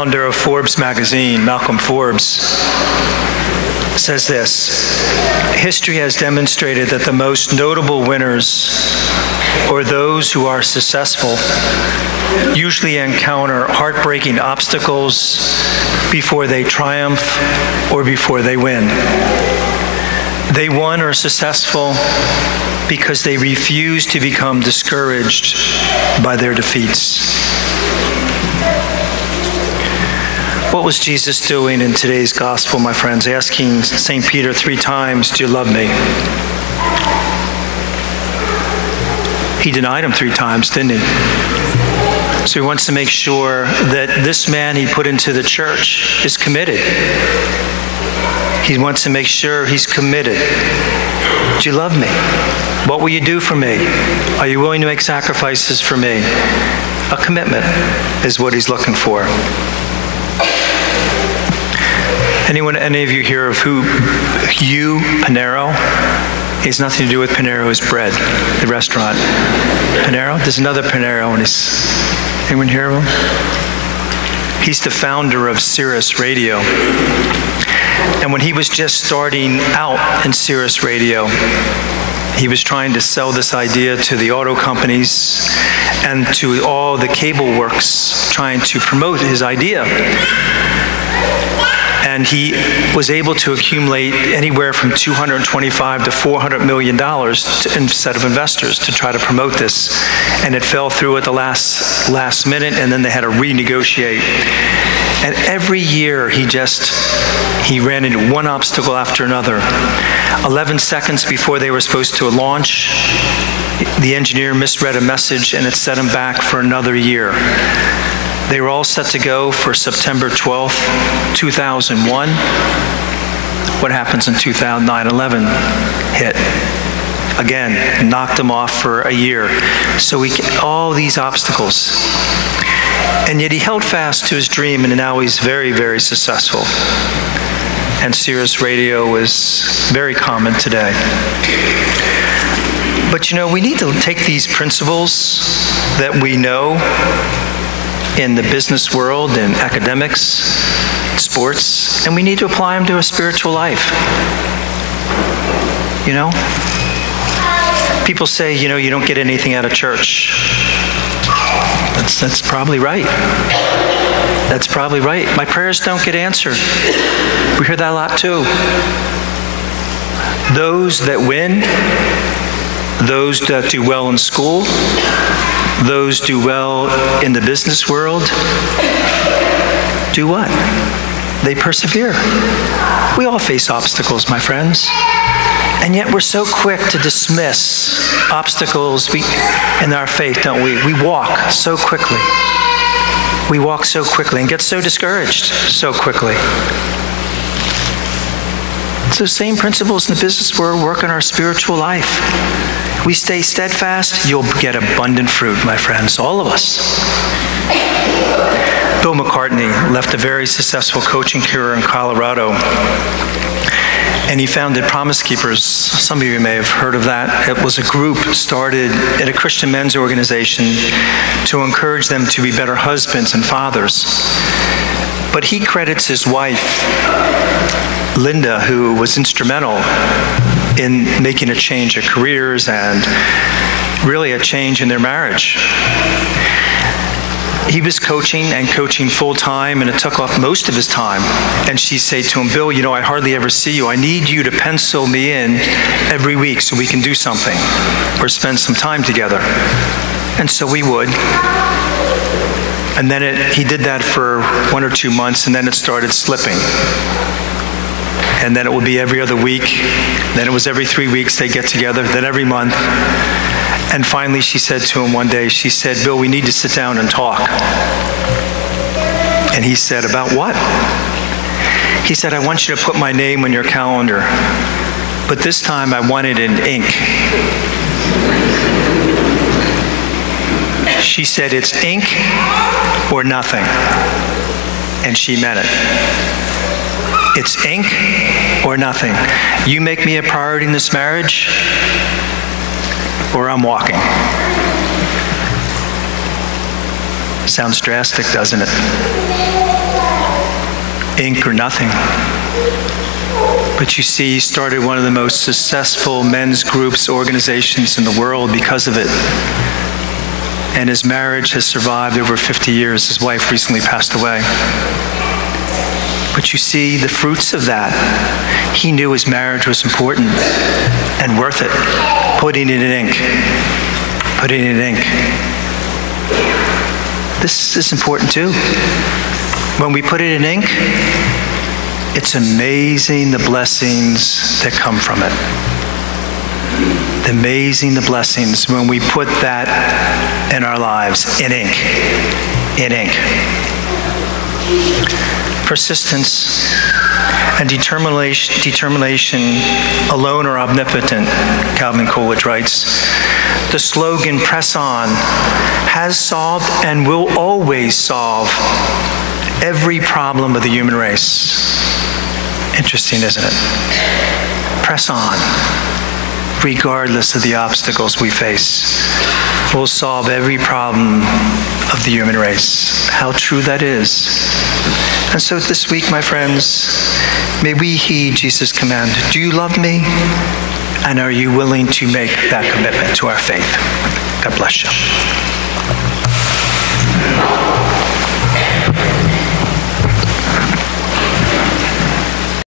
founder of Forbes magazine, Malcolm Forbes, says this: history has demonstrated that the most notable winners, or those who are successful, usually encounter heartbreaking obstacles before they triumph or before they win. They won or are successful because they refuse to become discouraged by their defeats. What was Jesus doing in today's gospel, my friends? Asking St. Peter 3 times, "Do you love me?" He denied him 3 times, didn't he? So he wants to make sure that this man he put into the church is committed. He wants to make sure he's committed. Do you love me? What will you do for me? Are you willing to make sacrifices for me? A commitment is what he's looking for. Any of you hear of Panero? It has nothing to do with Panero's bread, the restaurant. Panero? There's another Panero. Anyone hear of him? He's the founder of Sirius Radio. And when he was just starting out in Sirius Radio, he was trying to sell this idea to the auto companies and to all the cable works, trying to promote his idea. And he was able to accumulate anywhere from $225 to $400 million in set of investors to try to promote this. And it fell through at the last minute, and then they had to renegotiate. And every year he ran into one obstacle after another. 11 seconds before they were supposed to launch, the engineer misread a message and it set him back for another year. They were all set to go for September 12th, 2001. What happens in 2009-11? Hit. Again, knocked them off for a year. So all these obstacles. And yet he held fast to his dream, and now he's very, very successful. And Sirius Radio is very common today. But we need to take these principles that we know in the business world, in academics, sports, and we need to apply them to a spiritual life. People say, you don't get anything out of church. That's probably right. That's probably right. My prayers don't get answered. We hear that a lot too. Those that win, those that do well in school, those do well in the business world, do what? They persevere. We all face obstacles, my friends. And yet we're so quick to dismiss obstacles in our faith, don't we? We walk so quickly. We walk so quickly and get so discouraged so quickly. So the same principles in the business world work in our spiritual life. We stay steadfast, you'll get abundant fruit, my friends, all of us. Bill McCartney left a very successful coaching career in Colorado, and he founded Promise Keepers. Some of you may have heard of that. It was a group started at a Christian men's organization to encourage them to be better husbands and fathers. But he credits his wife, Linda, who was instrumental in making a change of careers and really a change in their marriage. He was coaching full-time, and it took off most of his time. And she said to him, "Bill, I hardly ever see you. I need you to pencil me in every week so we can do something or spend some time together." And so we would. And then he did that for 1 or 2 months, and then it started slipping. And then it would be every other week. Then it was every 3 weeks they'd get together, then every month. And finally she said to him one day, she said, "Bill, we need to sit down and talk." And he said, "About what?" He said, "I want you to put my name on your calendar, but this time I want it in ink." She said, "It's ink or nothing." And she meant it. It's ink or nothing. You make me a priority in this marriage, or I'm walking. Sounds drastic, doesn't it? ink or nothing. But you see, he started one of the most successful men's groups, organizations in the world because of it. And his marriage has survived over 50 years. His wife recently passed away. But you see the fruits of that. He knew his marriage was important and worth it. Putting it in ink. Putting it in ink. This is important too. When we put it in ink, it's amazing the blessings that come from it. Amazing the blessings when we put that in our lives, in ink. In ink. Persistence and determination alone are omnipotent, Calvin Coolidge writes. The slogan, press on, has solved and will always solve every problem of the human race. Interesting, isn't it? Press on, regardless of the obstacles we face. We'll solve every problem of the human race. How true that is. And so this week, my friends, may we heed Jesus' command. Do you love me? And are you willing to make that commitment to our faith? God bless you.